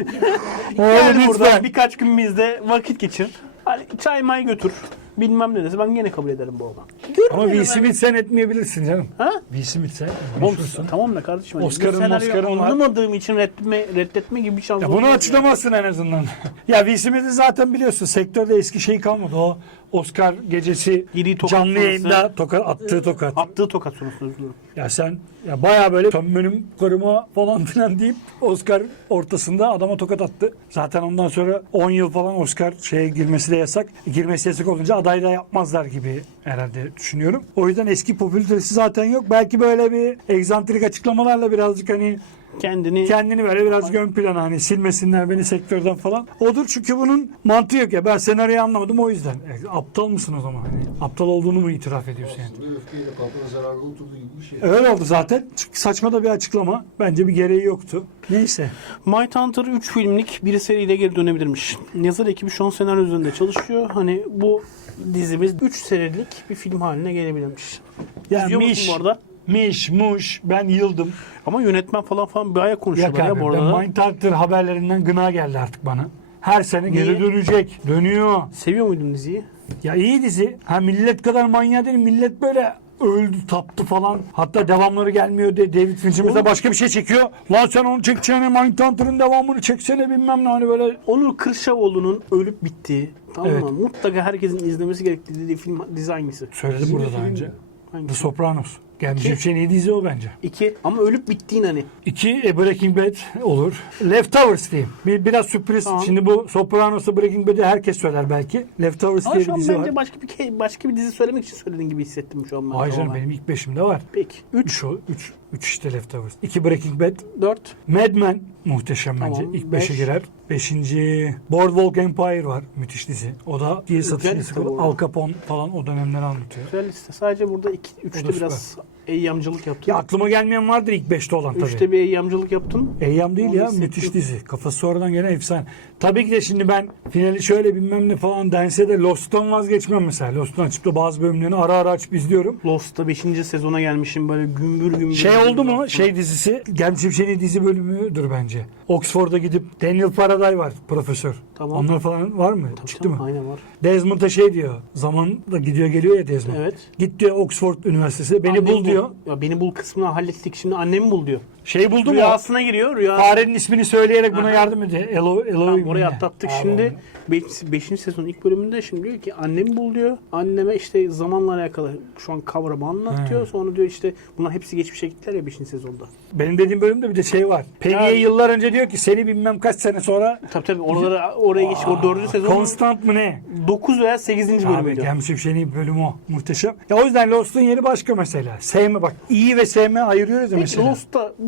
Speaker 1: Gel
Speaker 2: Öyle
Speaker 1: burada
Speaker 2: lütfen.
Speaker 1: birkaç gün bizde vakit geçir. Hani çay may götür. Bilmem ne dese ben gene kabul ederim bu oğlan.
Speaker 2: Ama Will Smith sen etmeyebilirsin canım.
Speaker 1: Ha?
Speaker 2: Will Smith sen
Speaker 1: Oğlum,
Speaker 2: meşhursun.
Speaker 1: tamam da kardeşim. hani
Speaker 2: Oscar'ın,
Speaker 1: bu senaryoyu
Speaker 2: Oscar'ın var.
Speaker 1: anlamadığım için reddetme, reddetme gibi bir şans
Speaker 2: Ya bunu
Speaker 1: olmaz
Speaker 2: açıklamazsın en azından. Ya Will Smith'i zaten biliyorsun sektörde eski şey kalmadı. O Oscar gecesi
Speaker 1: Yediği tokat
Speaker 2: canlı
Speaker 1: sonrası.
Speaker 2: yayında tokat, attığı tokat.
Speaker 1: ya. Attığı tokat sonrasında üzülüyorum.
Speaker 2: Ya sen ya bayağı böyle sen benim karıma falan filan deyip Oscar ortasında adama tokat attı. Zaten ondan sonra on yıl falan Oscar şeye girmesi de yasak. Girmesi yasak olunca aday da yapmazlar gibi herhalde düşünüyorum. O yüzden eski popülaritesi zaten yok. Belki böyle bir egzantrik açıklamalarla birazcık hani
Speaker 1: Kendini
Speaker 2: kendini böyle biraz ön plana hani silmesinler beni sektörden falan. Odur çünkü bunun mantığı yok ya. Ben senaryoyu anlamadım o yüzden. E, aptal mısın o zaman? Hani aptal olduğunu mu itiraf ediyorsun yani?
Speaker 4: Aslında öfkeyle kalkana zararlı oturduğu gibi bir şey.
Speaker 2: Öyle oldu zaten. Çünkü saçma da bir açıklama. Bence bir gereği yoktu. Neyse.
Speaker 1: Mindhunter üç filmlik bir seriyle geri dönebilirmiş. Yazar ekibi şu an senaryo üzerinde çalışıyor. Hani bu dizimiz üç serilik bir film haline gelebilirmiş.
Speaker 2: Ya
Speaker 1: İzliyor musun
Speaker 2: miş,
Speaker 1: bu arada?
Speaker 2: miş, muş. Ben yıldım.
Speaker 1: Ama yönetmen falan falan bayağı
Speaker 2: Yak
Speaker 1: konuşuyorlar ya
Speaker 2: abi.
Speaker 1: bu
Speaker 2: Ben
Speaker 1: arada. da.
Speaker 2: Mindhunter haberlerinden gına geldi artık bana. Her sene
Speaker 1: Niye?
Speaker 2: geri dönecek. Dönüyor.
Speaker 1: Seviyor muydun diziyi?
Speaker 2: Ya iyi dizi. Ha millet kadar manyağı değil. Millet böyle öldü, taptı falan. Hatta devamları gelmiyor de David Fincher mesela başka bir şey çekiyor. Lan sen onu çekeceğine Mindhunter'ın devamını çeksene bilmem ne hani böyle.
Speaker 1: Onur Kırşavoğlu'nun ölüp bittiği, tamam mı?
Speaker 2: Evet.
Speaker 1: Mutlaka herkesin izlemesi gerektiği dediği film dizi hangisi?
Speaker 2: Söyledim burada daha önce. The
Speaker 1: Hangisi?
Speaker 2: Sopranos. Gelmiş
Speaker 1: İki.
Speaker 2: bir şey iyi dizi o bence.
Speaker 1: İki. Ama ölüp bittiğin hani.
Speaker 2: İki e, Breaking Bad olur. Leftovers diyeyim. Bir, biraz sürpriz.
Speaker 1: Tamam.
Speaker 2: Şimdi bu Sopranos'u Breaking Bad'i herkes söyler belki. Leftovers
Speaker 1: Ama
Speaker 2: diye
Speaker 1: şu
Speaker 2: bir
Speaker 1: an
Speaker 2: dizi
Speaker 1: bence
Speaker 2: var.
Speaker 1: başka bir ke- başka bir dizi söylemek için söylediğin gibi hissettim şu an ben.
Speaker 2: Hayır canım
Speaker 1: tamamen.
Speaker 2: benim ilk beşimde var.
Speaker 1: Peki. Üç.
Speaker 2: Üç o. Üç. Üç işte Leftovers. İki Breaking Bad.
Speaker 1: Dört.
Speaker 2: Mad Men muhteşem bence.
Speaker 1: Tamam,
Speaker 2: İlk beşe
Speaker 1: beş.
Speaker 2: girer. Beşinci Boardwalk Empire var. Müthiş dizi. O da diye satış
Speaker 1: Güzel
Speaker 2: listesi.
Speaker 1: liste bu arada.
Speaker 2: Al Capone falan o dönemleri anlatıyor.
Speaker 1: Güzel liste. Sadece burada iki, üçte
Speaker 2: süper.
Speaker 1: biraz eyyamcılık yaptın.
Speaker 2: Ya aklıma gelmeyen vardır ilk beşte olan tabii.
Speaker 1: Üçte bir eyyamcılık yaptın.
Speaker 2: Eyyam değil
Speaker 1: Onu
Speaker 2: ya
Speaker 1: hissettim.
Speaker 2: müthiş dizi. Kafası sonradan gelen efsane. Tabii ki de şimdi ben finali şöyle bilmem ne falan dense de Lost'tan vazgeçmem mesela. Lost'tan açıp da bazı bölümlerini ara ara açıp izliyorum.
Speaker 1: Lost'ta beşinci sezona gelmişim böyle gümbür gümbür.
Speaker 2: Şey
Speaker 1: gümbür
Speaker 2: oldu mu?
Speaker 1: gümbür.
Speaker 2: Şey dizisi. Gelmiş bir şeyin dizi bölümüdür bence. Oxford'a gidip Daniel Faraday var profesör.
Speaker 1: Tamam.
Speaker 2: Onlar falan var mı?
Speaker 1: Tabii
Speaker 2: Çıktı
Speaker 1: canım,
Speaker 2: mı?
Speaker 1: Aynen var.
Speaker 2: Desmond'a şey diyor. Zaman da gidiyor geliyor ya Desmond.
Speaker 1: Evet.
Speaker 2: Git diyor Oxford Üniversitesi. Beni
Speaker 1: Annemi
Speaker 2: bul diyor.
Speaker 1: Ya beni bul kısmını hallettik. Şimdi annemi bul diyor.
Speaker 2: Şey buldu mu?
Speaker 1: Rüyasına giriyor. Rüyasına.
Speaker 2: Farenin ismini söyleyerek buna
Speaker 1: Aha.
Speaker 2: yardım ediyor. Elo, Eloy
Speaker 1: Tamam,
Speaker 2: mu
Speaker 1: orayı
Speaker 2: ne?
Speaker 1: atlattık.
Speaker 2: Abi
Speaker 1: Şimdi
Speaker 2: onu-
Speaker 1: beşinci sezonun ilk bölümünde şimdi diyor ki annemi bul diyor. Anneme işte zamanla alakalı şu an kavramı anlatıyor.
Speaker 2: He.
Speaker 1: Sonra diyor işte bunlar hepsi geçmişe gittiler ya beşinci sezonda.
Speaker 2: Benim dediğim bölümde bir de şey var. Penny'e
Speaker 1: Yani-
Speaker 2: yıllar önce diyor ki seni bilmem kaç sene sonra
Speaker 1: Tabii tabii oralara oraya geç. O dördüncü sezon
Speaker 2: Constant mı ne?
Speaker 1: dokuz veya sekizinci
Speaker 2: Abi
Speaker 1: bölümüydü.
Speaker 2: gelmiş bir şeyin bölümü o. Muhteşem. Ya o yüzden Lost'un yeri başka mesela. Sevme bak. İyi ve sevme ayırıyoruz ya
Speaker 1: Peki
Speaker 2: mesela.
Speaker 1: Lost'ta bu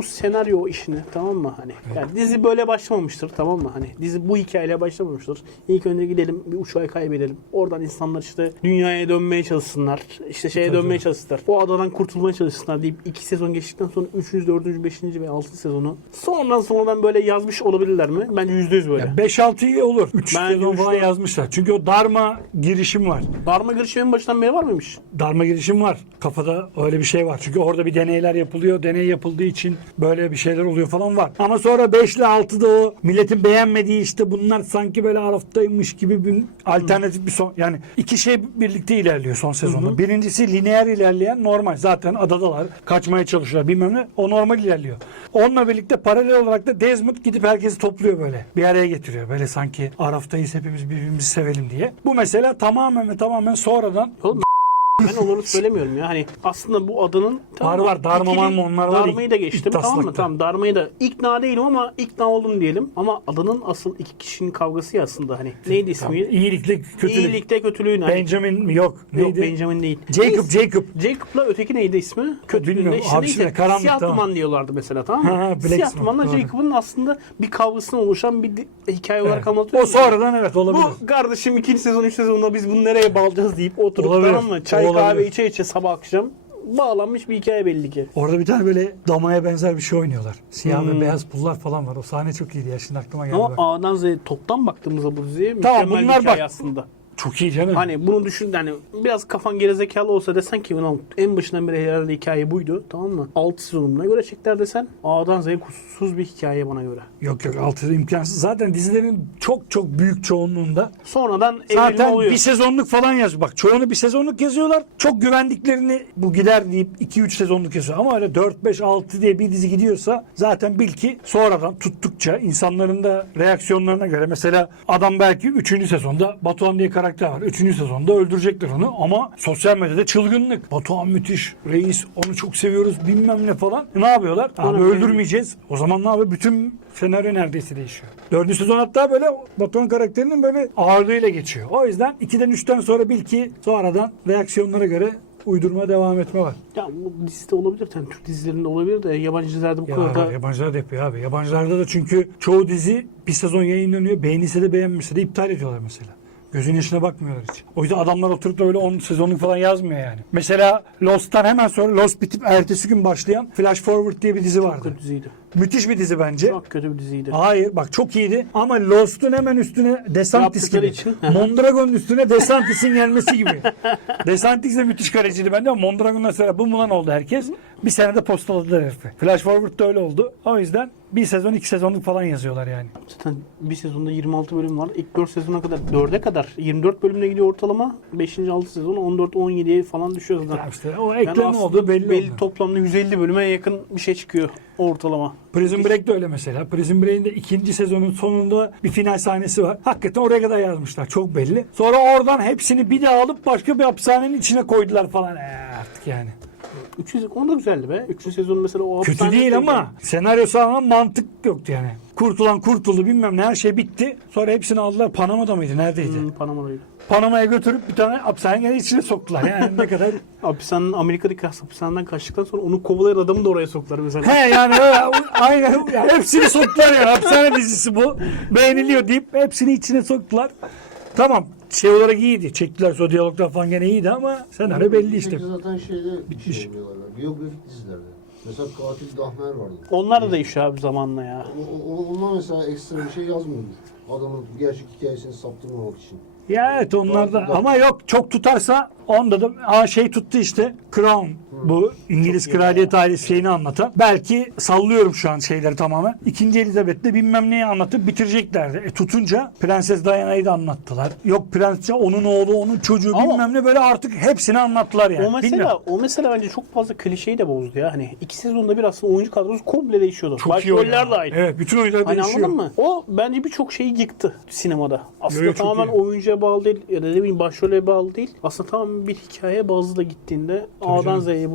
Speaker 1: senaryo işini, tamam mı? Hani yani dizi böyle başlamamıştır, tamam mı? Hani dizi bu hikayeyle başlamamıştır. İlk önce gidelim bir uçağı kaybedelim. Oradan insanlar işte dünyaya dönmeye çalışsınlar. İşte şeye
Speaker 2: Tabii.
Speaker 1: dönmeye çalışsınlar. O adadan kurtulmaya çalışsınlar deyip iki sezon geçtikten sonra üçüncü, dördüncü, beşinci ve altıncı sezonu sonradan sonradan böyle yazmış olabilirler mi? Bence yüzde yüz böyle.
Speaker 2: beş altı iyi olur. üç
Speaker 1: Bence
Speaker 2: sezon
Speaker 1: üç
Speaker 2: falan
Speaker 1: dört
Speaker 2: yazmışlar. Çünkü o darma girişim var.
Speaker 1: Darma girişimin başından beri var mıymış?
Speaker 2: Darma girişim var. Kafada öyle bir şey var. Çünkü orada bir deneyler yapılıyor. Deney yapıldığı için böyle bir şeyler oluyor falan var. Ama sonra beş ile altıda o milletin beğenmediği işte bunlar sanki böyle Araf'taymış gibi bir alternatif bir son. Yani iki şey birlikte ilerliyor son sezonda.
Speaker 1: Hı hı.
Speaker 2: Birincisi lineer ilerleyen normal. Zaten adadalar. Kaçmaya çalışıyorlar bilmem ne. O normal ilerliyor. Onunla birlikte paralel olarak da Desmond gidip herkesi topluyor böyle. Bir araya getiriyor. Böyle sanki Araf'tayız hepimiz birbirimizi sevelim diye. Bu mesela tamamen ve tamamen sonradan
Speaker 1: Oğlum, ben onları söylemiyorum ya. Hani aslında bu adanın
Speaker 2: Var var, darma
Speaker 1: ikili-
Speaker 2: marma onlar var.
Speaker 1: Darmayı da geçtim,
Speaker 2: İlk
Speaker 1: tamam mı?
Speaker 2: taslakta.
Speaker 1: Tamam, darmayı da ikna değilim ama ikna oldum diyelim. Ama adanın asıl iki kişinin kavgası ya aslında hani. Neydi ismi?
Speaker 2: iyilikle kötülük.
Speaker 1: İyilikte kötülüğün. Hani,
Speaker 2: Benjamin mi? Yok.
Speaker 1: yok
Speaker 2: Neydi?
Speaker 1: Benjamin değil.
Speaker 2: Jacob,
Speaker 1: Neyse,
Speaker 2: Jacob.
Speaker 1: Jacob'la öteki neydi ismi? Kötülüğün.
Speaker 2: Bilmiyorum.
Speaker 1: İşte
Speaker 2: Abi
Speaker 1: neyse,
Speaker 2: şimdi karanlık,
Speaker 1: Siyah
Speaker 2: tamam.
Speaker 1: Duman diyorlardı mesela, tamam mı?
Speaker 2: Ha, ha, Black
Speaker 1: Siyah
Speaker 2: Smoke,
Speaker 1: Duman'la
Speaker 2: doğru.
Speaker 1: Jacob'un aslında bir kavgasından oluşan bir di- hikaye olarak
Speaker 2: Evet.
Speaker 1: anlatıyor.
Speaker 2: O sonradan evet olabilir.
Speaker 1: Bu kardeşim ikinci sezon, üç sezonda biz bunu nereye bağlayacağız deyip oturup
Speaker 2: Olabilir.
Speaker 1: tamam mı? Çay
Speaker 2: Olabilir.
Speaker 1: kahve içe içe sabah akşam bağlanmış bir hikaye belli ki.
Speaker 2: Orada bir tane böyle damaya benzer bir şey oynuyorlar. Siyah
Speaker 1: Hmm.
Speaker 2: ve beyaz pullar falan var. O sahne çok iyiydi ya. Şimdi aklıma geldi.
Speaker 1: Ama
Speaker 2: bak.
Speaker 1: A'dan Z'ye toptan baktığımızda bu diziye
Speaker 2: Tamam,
Speaker 1: mükemmel
Speaker 2: bunlar
Speaker 1: bir hikaye
Speaker 2: bak-
Speaker 1: aslında.
Speaker 2: Çok iyi canım.
Speaker 1: Hani bunu düşün, hani biraz kafan gerizekalı olsa desen ki ulan en başından beri herhalde hikaye buydu, tamam mı? altı sezonuna göre çekler desen A'dan Z'ye kusursuz bir hikaye bana göre.
Speaker 2: Yok yok altı imkansız. Zaten dizilerin çok çok büyük çoğunluğunda
Speaker 1: Sonradan evrilme
Speaker 2: zaten
Speaker 1: oluyor.
Speaker 2: bir sezonluk falan yaz. Bak çoğunu bir sezonluk yazıyorlar. Çok güvendiklerini bu gider deyip iki üç sezonluk yazıyor. Ama öyle dört beş altı diye bir dizi gidiyorsa zaten bil ki sonradan tuttukça insanların da reaksiyonlarına göre mesela adam belki üçüncü sezonda Batuhan diye karakter var. üçüncü sezonda öldürecekler onu ama sosyal medyada çılgınlık. Batuhan müthiş, reis onu çok seviyoruz bilmem ne falan. E, ne yapıyorlar? Abi
Speaker 1: Onu-
Speaker 2: öldürmeyeceğiz. O zaman ne yapıyor? Bütün senaryo neredeyse değişiyor. Dördüncü sezon hatta böyle Batuhan karakterinin böyle ağırlığıyla geçiyor. O yüzden ikiden üçten sonra bil ki sonradan reaksiyonlara göre uydurma devam etme var.
Speaker 1: Ya bu dizide olabilir, yani Türk dizilerinde olabilir de yabancı dizilerde bu
Speaker 2: Ya
Speaker 1: kadar da
Speaker 2: yabancılar da yapıyor abi. Yabancılarda da çünkü çoğu dizi bir sezon yayınlanıyor. Beğenilse de beğenmişse de iptal ediyorlar mesela. Gözün yaşına bakmıyorlar hiç. O yüzden adamlar oturup da öyle on sezonluk falan yazmıyor yani. Mesela Lost'tan hemen sonra Lost bitip ertesi gün başlayan Flash Forward diye bir dizi vardı.
Speaker 1: kötü diziydi.
Speaker 2: Müthiş bir dizi bence.
Speaker 1: Çok kötü bir diziydi.
Speaker 2: Hayır bak çok iyiydi ama Lost'un hemen üstüne Desantis
Speaker 1: Yaptıkları
Speaker 2: gibi.
Speaker 1: için.
Speaker 2: Mondragon'un üstüne Desantis'in gelmesi gibi. Desantis de müthiş kaleciydi bence ama Mondragon'dan sonra bu mulan oldu herkes. Bir senede postaladılar herifi. Flash Forward da öyle oldu. O yüzden bir sezon iki sezonluk falan yazıyorlar yani.
Speaker 1: Zaten bir sezonda yirmi altı bölüm var. İlk dört sezona kadar, dörde kadar yirmi dört bölümle gidiyor ortalama. beşinci altı sezon on dört on yediye falan düşüyor zaten.
Speaker 2: Ya işte o
Speaker 1: Yani
Speaker 2: ekleme
Speaker 1: aslında
Speaker 2: oldu belli, oldu.
Speaker 1: toplamda yüz elli bölüme yakın bir şey çıkıyor ortalama.
Speaker 2: Prison Break de öyle mesela. Prison Break'in de ikinci sezonun sonunda bir final sahnesi var. Hakikaten oraya kadar yazmışlar. Çok belli. Sonra oradan hepsini bir daha alıp başka bir hapishanenin içine koydular falan. Ee, artık yani.
Speaker 1: Üçüncü onu da güzeldi be. Üçüncü sezon mesela o
Speaker 2: Kötü
Speaker 1: hapishane-
Speaker 2: değil ama senaryosu ama mantık yoktu yani. Kurtulan kurtuldu bilmem ne her şey bitti. Sonra hepsini aldılar. Panama'da mıydı? Neredeydi?
Speaker 1: Hmm, Panama'daydı.
Speaker 2: Panama'ya götürüp bir tane hapishanenin içine soktular. Yani ne kadar...
Speaker 1: Hapishanenin Amerika'daki hapishaneden kaçtıktan sonra onu kovalayan adamı da oraya soktular mesela.
Speaker 2: He yani öyle, aynen yani hepsini soktular yani. Hapishane dizisi bu. Beğeniliyor deyip hepsini içine soktular. Tamam. Şey olarak iyiydi. Çektiler o diyaloglar falan gene iyiydi ama senaryo belli işte.
Speaker 4: Peki zaten şeyde
Speaker 2: Bitmiş.
Speaker 4: şey yapıyorlar. Biyografik dizilerde. Mesela Katil Dahmer vardı.
Speaker 1: Onlar da değişiyor abi zamanla ya.
Speaker 4: O, o, onlar mesela ekstra bir şey yazmıyordur. Adamın gerçek hikayesini saptırmamak için.
Speaker 2: Ya evet onlar da ama yok çok tutarsa onda da aa, şey tuttu işte Crown bu İngiliz
Speaker 1: Çok iyi
Speaker 2: kraliyet ailesi şeyini anlatan. Belki sallıyorum şu an şeyleri tamamen. İkinci Elizabeth'le bilmem neyi anlatıp bitireceklerdi. E, tutunca Prenses Diana'yı da anlattılar. Yok Prensçe onun oğlu onun çocuğu
Speaker 1: Ama-
Speaker 2: bilmem ne böyle artık hepsini anlattılar yani.
Speaker 1: O mesela
Speaker 2: Bilmiyorum.
Speaker 1: o mesela bence çok fazla klişeyi de bozdu ya. Hani iki sezonda bir aslında oyuncu kadrosu komple değişiyordu.
Speaker 2: Çok iyi oynuyor.
Speaker 1: Başroller de aynı.
Speaker 2: Evet bütün oyuncular
Speaker 1: Hani
Speaker 2: değişiyor.
Speaker 1: anladın mı? O bence birçok şeyi yıktı sinemada. Aslında
Speaker 2: Yo, yo, çok
Speaker 1: tamamen
Speaker 2: iyi.
Speaker 1: oyuncuya bağlı değil ya da ne bileyim başrole bağlı değil. Aslında tamamen bir hikaye bazlı da gittiğinde
Speaker 2: Tabii
Speaker 1: A'dan
Speaker 2: canım.
Speaker 1: Z'ye bu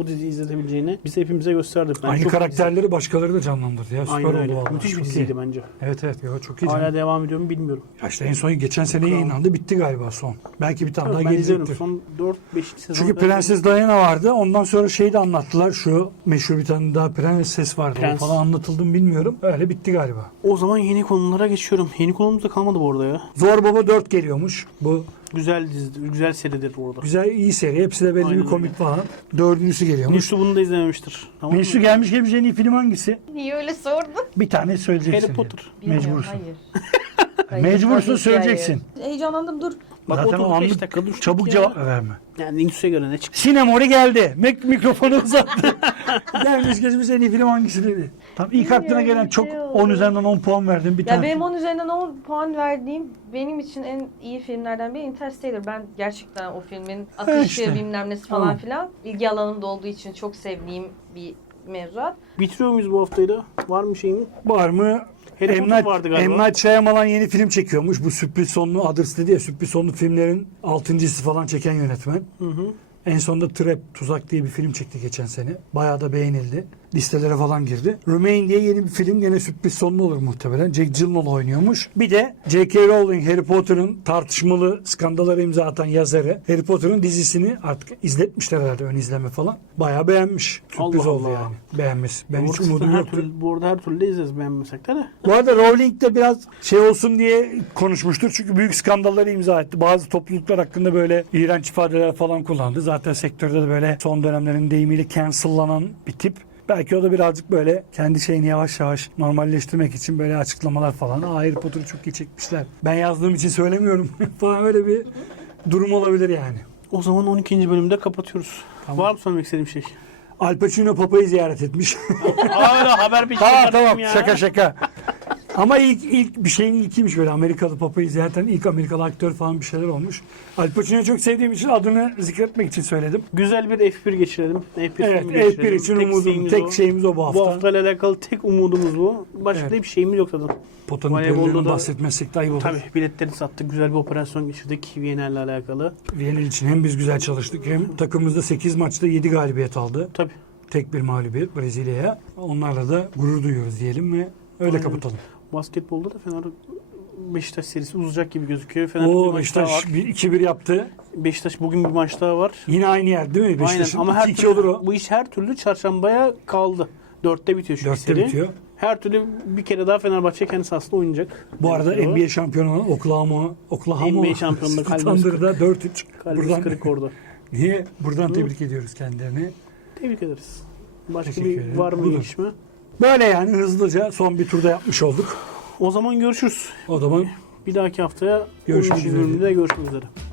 Speaker 1: bu diziyi izletebileceğini bize hepimize gösterdi. Ben
Speaker 2: Aynı
Speaker 1: çok
Speaker 2: karakterleri başkaları da canlandırdı ya. Süper
Speaker 1: Aynen
Speaker 2: oldu
Speaker 1: öyle.
Speaker 2: vallahi.
Speaker 1: Müthiş bir
Speaker 2: Çok
Speaker 1: diziydi
Speaker 2: iyi.
Speaker 1: bence.
Speaker 2: Evet evet ya çok iyi.
Speaker 1: Hala
Speaker 2: canım.
Speaker 1: devam ediyor mu bilmiyorum.
Speaker 2: Ya işte en son geçen sene yayınlandı, bitti galiba son. Belki bir tane
Speaker 1: Tabii
Speaker 2: daha
Speaker 1: ben izliyorum.
Speaker 2: gelecektir.
Speaker 1: Son dört beş sezon.
Speaker 2: Çünkü Prenses Diana vardı. Ondan sonra şeyi de anlattılar. Şu meşhur bir tane daha prenses vardı. O
Speaker 1: Prens.
Speaker 2: falan anlatıldı mı bilmiyorum. Öyle bitti galiba.
Speaker 1: O zaman yeni konulara geçiyorum. Yeni konumuz da kalmadı bu arada ya.
Speaker 2: Zor Baba dört geliyormuş. Bu
Speaker 1: Güzel dizi, güzel seridir bu arada.
Speaker 2: güzel iyi seri. Hepsi de belli
Speaker 1: Aynen
Speaker 2: bir komik
Speaker 1: öyle.
Speaker 2: falan. Dördüncüsü geliyormuş.
Speaker 1: Nişu bunu da izlememiştir. Tamam mı?
Speaker 2: Meşhur gelmiş gelmiş en iyi film hangisi?
Speaker 3: Niye öyle sordun?
Speaker 2: Bir tane söyleyeceksin.
Speaker 1: Harry Potter.
Speaker 3: Bilmiyorum,
Speaker 2: Mecbursun.
Speaker 3: Hayır. Hayır,
Speaker 2: Mecbursun
Speaker 3: tabii ki
Speaker 2: söyleyeceksin.
Speaker 3: hayır. Heyecanlandım dur.
Speaker 1: Bak
Speaker 2: Zaten
Speaker 1: otuz
Speaker 2: o
Speaker 1: beş
Speaker 2: anlık
Speaker 1: dakika dur.
Speaker 2: çabuk
Speaker 1: ya.
Speaker 2: cevap verme.
Speaker 1: Yani Nişu'ya göre ne çıktı?
Speaker 2: Sinemori geldi. Mik mikrofonu uzattı. Gelmiş geçmiş en iyi film hangisi dedi. Tam ilk aklına
Speaker 3: Bilmiyorum,
Speaker 2: gelen
Speaker 3: bir
Speaker 2: çok
Speaker 3: şey oldu.
Speaker 2: on üzerinden on puan verdim bir
Speaker 3: Ya
Speaker 2: tane.
Speaker 3: benim on üzerinden on puan verdiğim benim için en iyi filmlerden biri Interstellar. Ben gerçekten o filmin akışı
Speaker 2: işte.
Speaker 3: bilmem nesi falan
Speaker 2: Tamam.
Speaker 3: filan ilgi alanımda olduğu için çok sevdiğim bir mevzuat.
Speaker 1: Bitiriyor muyuz bu haftayı da? Var mı şeyin?
Speaker 2: Var mı?
Speaker 1: Harry
Speaker 2: M.
Speaker 1: Potter
Speaker 2: Night,
Speaker 1: vardı galiba.
Speaker 2: M. Night Shyamalan yeni film çekiyormuş. Bu sürpriz sonlu Others dedi ya, sürpriz sonlu filmlerin altıncısı falan çeken yönetmen.
Speaker 1: Hı hı.
Speaker 2: En sonunda Trap, Tuzak diye bir film çekti geçen sene. Bayağı da beğenildi. Listelere falan girdi. Remain diye yeni bir film, gene sürpriz sonlu olur muhtemelen. Jack Gyllenhaal oynuyormuş. Bir de J K. Rowling, Harry Potter'ın tartışmalı skandallara imza atan yazarı. Harry Potter'ın dizisini artık izletmişler herhalde, ön izleme falan. Bayağı beğenmiş. Sürpriz
Speaker 1: Allah
Speaker 2: oldu
Speaker 1: Allah.
Speaker 2: yani. Beğenmesi. Ben hiç
Speaker 1: Bu arada
Speaker 2: umudum
Speaker 1: her
Speaker 2: yoktu.
Speaker 1: türlü, bu arada her türlü de izleriz beğenmesek de de.
Speaker 2: Bu arada Rowling de biraz şey olsun diye konuşmuştur. Çünkü büyük skandalları imza etti. Bazı topluluklar hakkında böyle iğrenç ifadeler falan kullandı. Zaten sektörde de böyle son dönemlerin deyimiyle cancellanan bir tip. Belki o da birazcık böyle kendi şeyini yavaş yavaş normalleştirmek için böyle açıklamalar falan. Aa, Harry Potter'ı çok iyi çekmişler. Ben yazdığım için söylemiyorum falan, öyle bir durum olabilir yani.
Speaker 1: O zaman on ikinci bölümde kapatıyoruz.
Speaker 2: Tamam.
Speaker 1: Var mı söylemek istediğim şey?
Speaker 2: Al Pacino Papa'yı ziyaret etmiş.
Speaker 1: Hala haber bir şey
Speaker 2: tamam
Speaker 1: kardeşim
Speaker 2: tamam
Speaker 1: ya.
Speaker 2: şaka şaka. Ama ilk ilk bir şeyin ilkiymiş böyle, Amerikalı Papa'yı zaten ilk Amerikalı aktör falan bir şeyler olmuş. Al Pacino'yu çok sevdiğim için adını zikretmek için söyledim.
Speaker 1: Güzel bir F bir geçirelim. F bir
Speaker 2: Evet,
Speaker 1: filmi
Speaker 2: F bir
Speaker 1: geçirelim.
Speaker 2: için
Speaker 1: Tek
Speaker 2: umudum,
Speaker 1: şeyimiz
Speaker 2: tek
Speaker 1: o.
Speaker 2: şeyimiz o bu hafta.
Speaker 1: Bu haftayla alakalı tek umudumuz bu. Başka
Speaker 2: Evet.
Speaker 1: da bir şeyimiz yok zaten.
Speaker 2: Potanın
Speaker 1: Voleybolda
Speaker 2: perilerinden
Speaker 1: da-
Speaker 2: bahsetmezsek de ayıp olur.
Speaker 1: Tabii biletleri sattık. Güzel bir operasyon geçirdik Viyener'le alakalı.
Speaker 2: Viyana'l için hem biz güzel çalıştık, hem takımımızda sekiz maçta yedi galibiyet aldı.
Speaker 1: Tabii.
Speaker 2: Tek bir mağlubiyet Brezilya'ya. Onlarla da gurur duyuyoruz diyelim ve öyle
Speaker 1: Aynen.
Speaker 2: kapatalım.
Speaker 1: Basketbolda da Fener Beşiktaş serisi uzayacak gibi gözüküyor. Fener'de bir
Speaker 2: O
Speaker 1: maç daha var.
Speaker 2: Beşiktaş iki bir yaptı.
Speaker 1: Beşiktaş bugün bir maç daha var.
Speaker 2: Yine aynı yer değil mi?
Speaker 1: Aynen
Speaker 2: Beşiktaş'ın
Speaker 1: ama her
Speaker 2: iki iki
Speaker 1: türlü,
Speaker 2: olur o.
Speaker 1: bu iş her türlü çarşambaya kaldı. Dörtte bitiyor çünkü
Speaker 2: Dörtte
Speaker 1: seri.
Speaker 2: bitiyor.
Speaker 1: Her türlü bir kere daha Fenerbahçe kendi sahasında oynayacak.
Speaker 2: Bu arada
Speaker 1: Yani
Speaker 2: N B A şampiyonu olan Oklahoma, Oklahoma
Speaker 1: N B A şampiyonluğu kalbimiz
Speaker 2: Thunder'da dört üç.
Speaker 1: kalbimiz
Speaker 2: Buradan,
Speaker 1: kırık orada.
Speaker 2: niye? Buradan tebrik ediyoruz kendilerini.
Speaker 1: Tebrik ederiz. Başka
Speaker 2: Teşekkür
Speaker 1: bir
Speaker 2: ederim.
Speaker 1: var mı
Speaker 2: Budur.
Speaker 1: gelişme?
Speaker 2: Böyle yani hızlıca son bir turda yapmış olduk.
Speaker 1: O zaman görüşürüz.
Speaker 2: O zaman
Speaker 1: Bir dahaki haftaya
Speaker 2: Görüşmek
Speaker 1: on üçüncü
Speaker 2: üzere.
Speaker 1: bölümde görüşmek üzere.